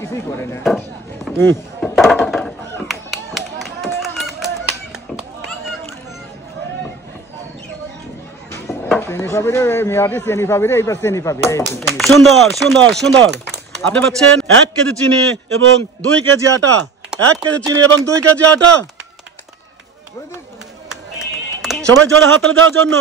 কিছুই করে না। সুন্দর সুন্দর সুন্দর। আপনি পাচ্ছেন 1 কেজি চিনি এবং 2 কেজি আটা। 1 কেজি চিনি এবং 2 কেজি আটা। সবাই জোরে হাততালি দেওয়ার জন্য।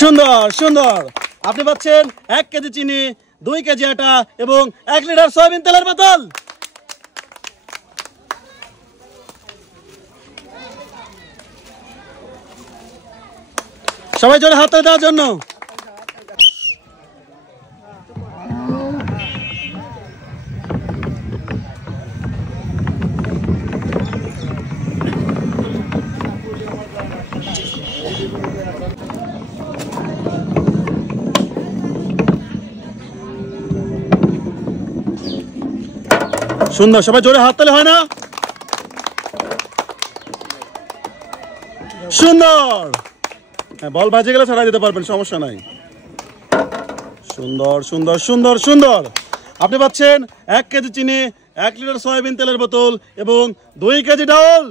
সুন্দর সুন্দর। আপনি পাচ্ছেন 1 কেজি চিনি, 2 কেজি আটা এবং 1 লিটার সয়াবিন তেলের বোতল। সবাই জোরে হাত দেওয়ার জন্য। সুন্দর। সবাই জোরে হাততালি হয় না? সুন্দর। বল বাজে গেলে ছাড়াই দিতে পারবেন, সমস্যা নাই। সুন্দর সুন্দর সুন্দর সুন্দর। আপনি পাচ্ছেন 1 কেজি চিনি, 1 লিটার সয়াবিন তেলের বোতল এবং 2 কেজি ডাউল।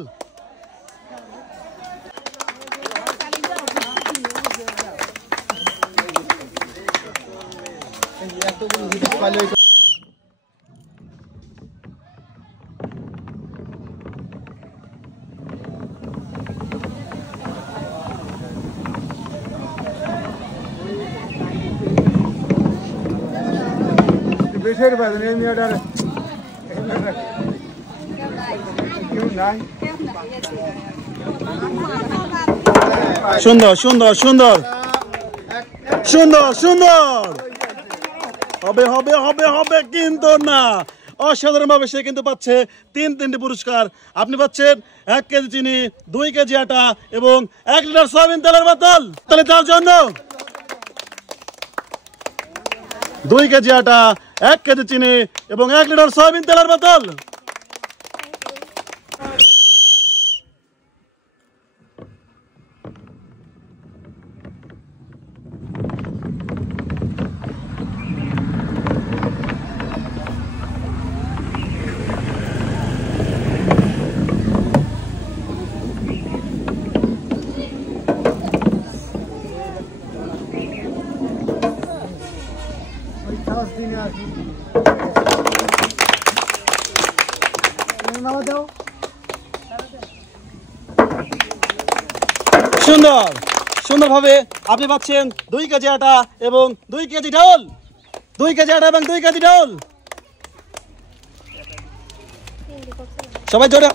সুন্দর সুন্দর সুন্দর সুন্দর সুন্দর। হবে হবে হবে হবে কিন্তু না। অসাধারণ ভাবে সে কিন্তু পাচ্ছে 3টি পুরস্কার। আপনি পাচ্ছেন 1 কেজি চিনি, 2 কেজি আটা এবং 1 লিটার সয়াবিন তেলের বোতল। তাহলে তার জন্য 2 কেজি আটা, 1 কেজি চিনি এবং 1 লিটার সয়াবিন তেলের বোতল। সুন্দর সুন্দরভাবে আপনি পাচ্ছেন 2 কেজি আটা এবং 2 কেজি ডাউল। 2 কেজি আটা এবং 2 কেজি ডাউল। সবাই জোরে